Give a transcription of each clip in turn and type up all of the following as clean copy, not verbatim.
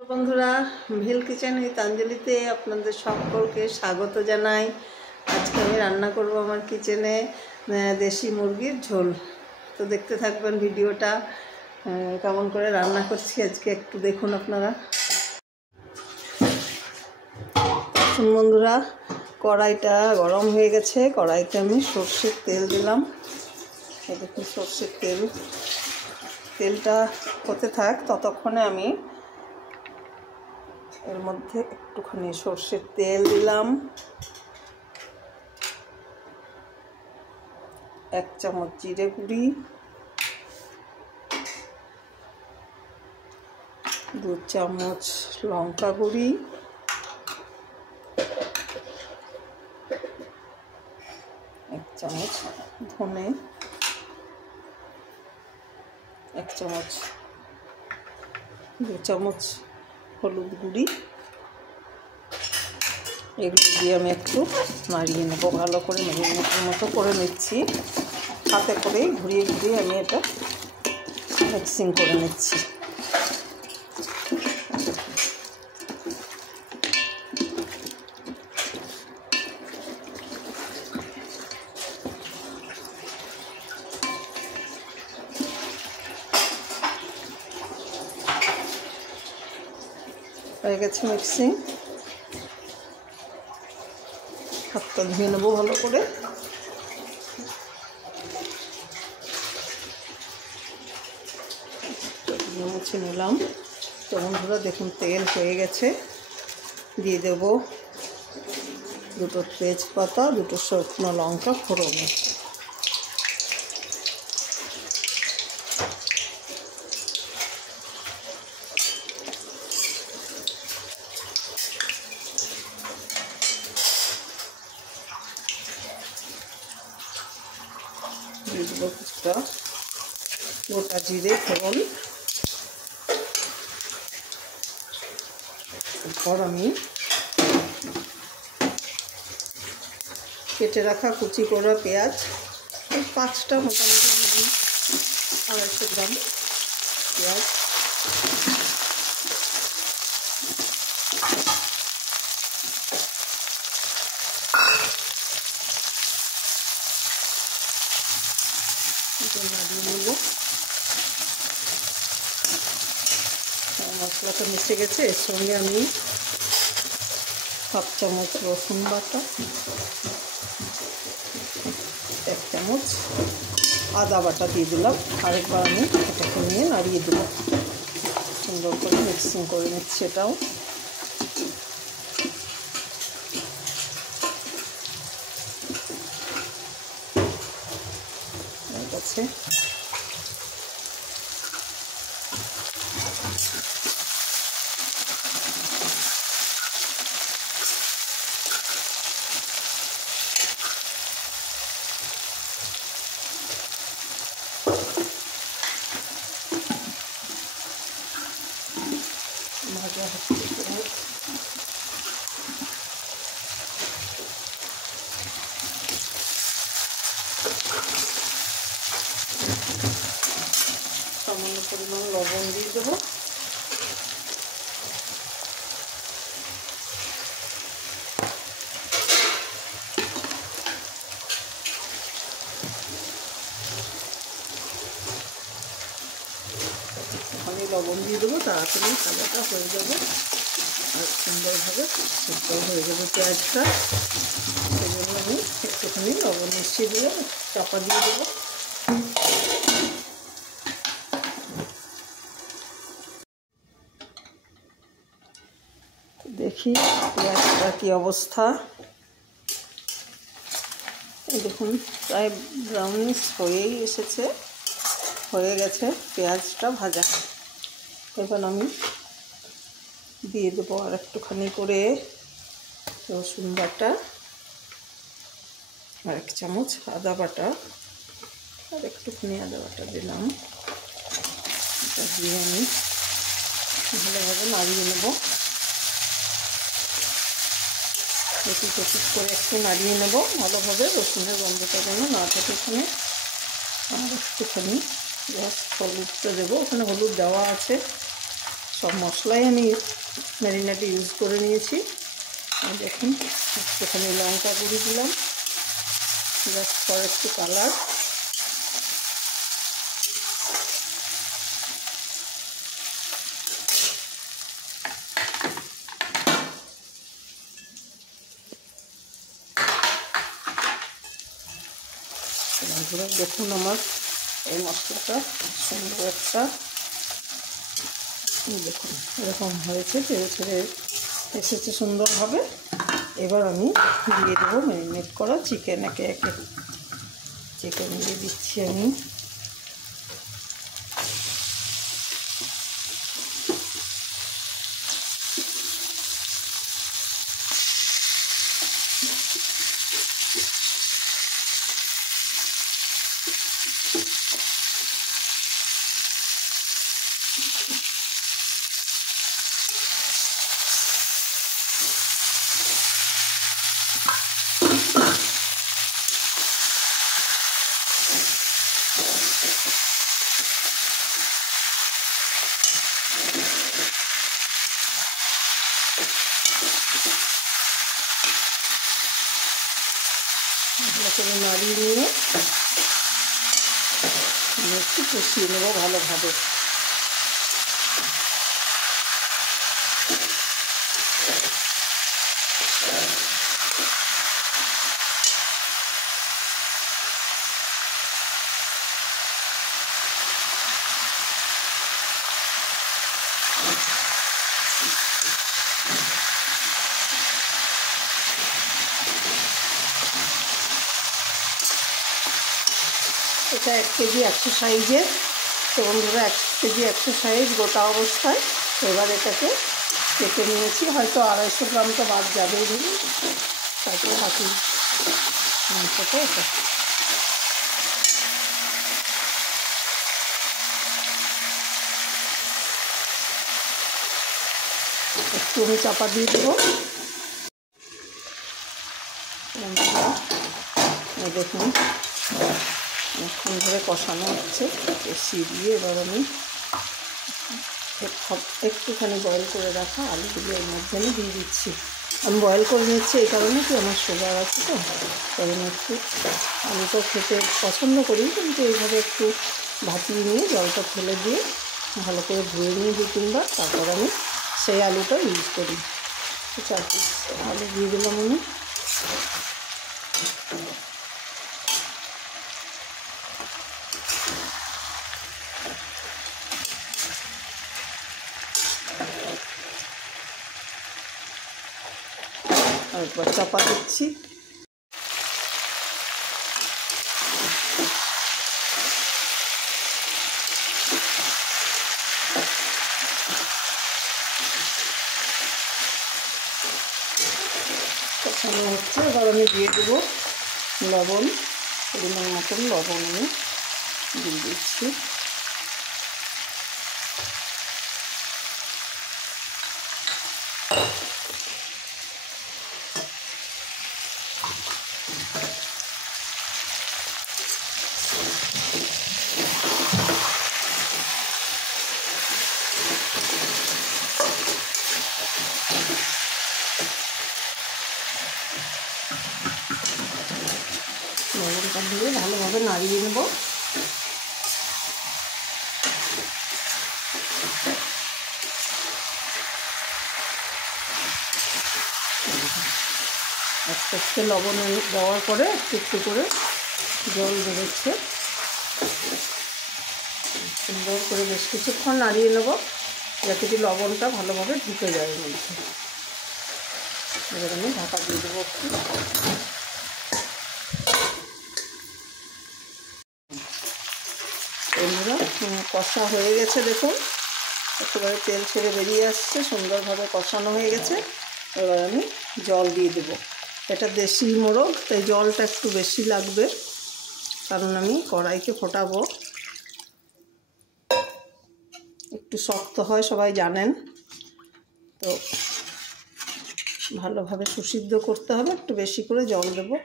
বন্ধুরা, ভিল kitchen with আঞ্জলিতে আপনাদের সকলকে স্বাগত জানাই। আজকে আমি রান্না করব আমার কিচেনে দেশি মুরগির ঝোল। তো দেখতে থাকবেন ভিডিওটা, কেমন করে রান্না করছি আজকে একটু দেখুন আপনারা। বন্ধুরা, কড়াইটা গরম হয়ে গেছে। কড়াইতে আমি সর্ষের তেল দিলাম। এই দেখুন সর্ষের তেলটা হতে থাক, ততক্ষণে আমি এর মধ্যে একটুখানি সর্ষের তেল দিলাম, 1 চামচ জিরে গুঁড়ি, 2 চামচ লঙ্কা গুঁড়ি, 1 চামচ ধনে, 1 চামচ, 2 চামচ হলুদ গুঁড়ি। এগুলো দিয়ে আমি একটু নাড়িয়ে নেব, ভালো করে ম্যারিনেটের মতো করে নিচ্ছি। হাতে করেই ঘুরিয়ে ঘুরিয়ে আমি এটা মিক্সিং করে নিচ্ছি। হয়ে গেছে মিক্সিং। হাতটা ধুয়ে নেবো ভালো করে। মুছে নিলাম। তো বন্ধুরা দেখুন, তেল হয়ে গেছে। দিয়ে দেব 2টো তেজপাতা, 2টো শুকনো লঙ্কা ফোড়নে। দিয়ে দেবো কিছুটা গোটা জিরে ফোড়ন। এরপর আমি কেটে রাখা কুচি করা পেঁয়াজ, 5টা মোটামুটি 250 গ্রাম পেঁয়াজ, নাড়িয়ে নেব। মশলাটা মিশে গেছে। এর সঙ্গে আমি 1/2 চামচ রসুন বাটা, 1 চামচ আদা বাটা দিয়ে দিলাম। আরেকবার আমি এটাকে নিয়ে নাড়িয়ে দেবো, সুন্দর করে মিক্সিং করে নিচ্ছি। এটাও হয়ে গেছে। ভাজা হচ্ছে সামান্য পরিমাণ লবণ দিয়ে দেবো। ওখানে লবণ দিয়ে দেবো, তাড়াতাড়ি ভাজাটা হয়ে যাবে আর সুন্দরভাবে সিদ্ধ হয়ে যাবে পেঁয়াজটা। সেই জন্য আমি একটুখানি লবণ মিশিয়ে দিয়ে চাপা দিয়ে দেবো। দেখি পেঁয়াজটা কী অবস্থা। এই দেখুন, প্রায় ব্রাউনিশ হয়েই এসেছে, হয়ে গেছে পেঁয়াজটা ভাজা। এবার আমি দিয়ে দেবো আর একটুখানি করে রসুন বাটা, আর 1 চামচ আদা বাটা, আর একটুখানি আদা বাটা দিলাম। এটা দিয়ে আমি ভালোভাবে নাড়িয়ে নেব। একটু করে একটু নাড়িয়ে নেব ভালোভাবে, রসুনের গন্ধটা যেন না থাকে এখানে। আর একটুখানি জাস্ট হলুদটা দেবো, ওখানে হলুদ দেওয়া আছে। সব মশলাই আমি ম্যারিনেটে ইউজ করে নিয়েছি। দেখুন একটুখানি লঙ্কা গুঁড়ি দিলাম জাস্ট ফর একটু কালার। বন্ধুরা দেখুন আমার এই মশলাটা সুন্দর একটা দেখুন এরকম হয়েছে, তেল ছেড়ে এসেছে সুন্দরভাবে। এবার আমি দিয়ে দেবো ম্যারিনেট করা চিকেন। একে একে চিকেন দিয়ে দিচ্ছি আমি। ভালো করে নাড়িয়ে নিয়ে আমি একটু কষিয়ে নেবো ভালোভাবে। এটা 1 কেজি 100 সাইজের। তো বন্ধুরা 1 কেজি 100 সাইজ গোটা অবস্থায়। এবার এটাকে কেটে নিয়েছি, হয়তো 250 গ্রাম তো বাদ যাবেই ধরুন, তারপরে বাকি মাংসটা এটা একটু আমি চাপা দিয়ে দেবো। দেখুন অনেকক্ষণ ধরে কষানো হচ্ছে, কষিয়ে দিয়ে এবার আমি একটুখানি বয়েল করে রাখা আলুগুলো এর মধ্যে আমি দিয়ে দিচ্ছি। আমি বয়েল করে নিচ্ছি এই কারণে কি আমার সুগার আছে, তো কারণ একটু আলুটা খেতে পছন্দ করি, কিন্তু এইভাবে একটু ভাপিয়ে নিয়ে জলটা ফেলে দিয়ে ভালো করে ধুয়ে নিয়ে 2-3 বার, তারপর আমি সেই আলুটা ইউজ করি। 4 পিস আলু দিয়ে দিলাম আমি। আরেকবার চাপা দিচ্ছি। কষানো হচ্ছে, এবার আমি দিয়ে দেবো লবণ, পরিমাণ মতন লবণ আমি দিয়ে দিচ্ছি। লবণটা দিয়ে ভালোভাবে নাড়িয়ে নেব। আস্তে আস্তে লবণ দেওয়ার পরে একটু একটু করে জল বেরোচ্ছে। সুন্দর করে বেশ কিছুক্ষণ নাড়িয়ে নেব যাতে কি লবণটা ভালোভাবে ঢুকে যায় এর মধ্যে। এবার আমি ঢাকা দিয়ে দেবো একটু। বন্ধুরা কষা হয়ে গেছে, দেখুন একেবারে তেল ছেড়ে বেরিয়ে আসছে, সুন্দরভাবে কষানো হয়ে গেছে। এবার আমি জল দিয়ে দেবো। এটা দেশি মোরগ, তাই জলটা একটু বেশি লাগবে, কারণ আমি কড়াইতে ফোটাবো। একটু শক্ত হয় সবাই জানেন, তো ভালোভাবে সুসিদ্ধ করতে হবে, একটু বেশি করে জল দেবো।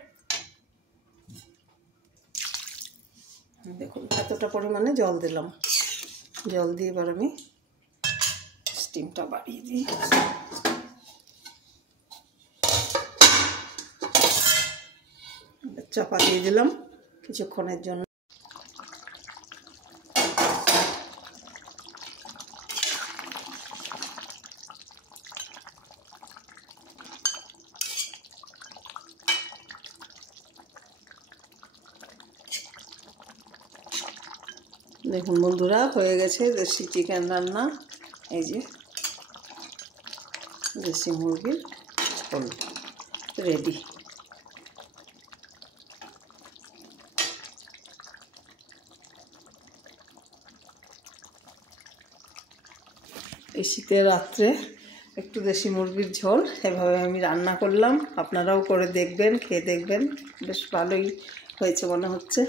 দেখুন এতটা পরিমাণে জল দিলাম। জল দিয়ে এবার আমি স্টিমটা বাড়িয়ে দিই। চাপা দিয়ে দিলাম কিছুক্ষণের জন্য। দেখুন বন্ধুরা, হয়ে গেছে দেশি চিকেন রান্না। এই যে দেশি মুরগির ঝোল রেডি। এই শীতের রাত্রে একটু দেশি মুরগির ঝোল এভাবে আমি রান্না করলাম। আপনারাও করে দেখবেন, খেয়ে দেখবেন, বেশ ভালোই হয়েছে মনে হচ্ছে।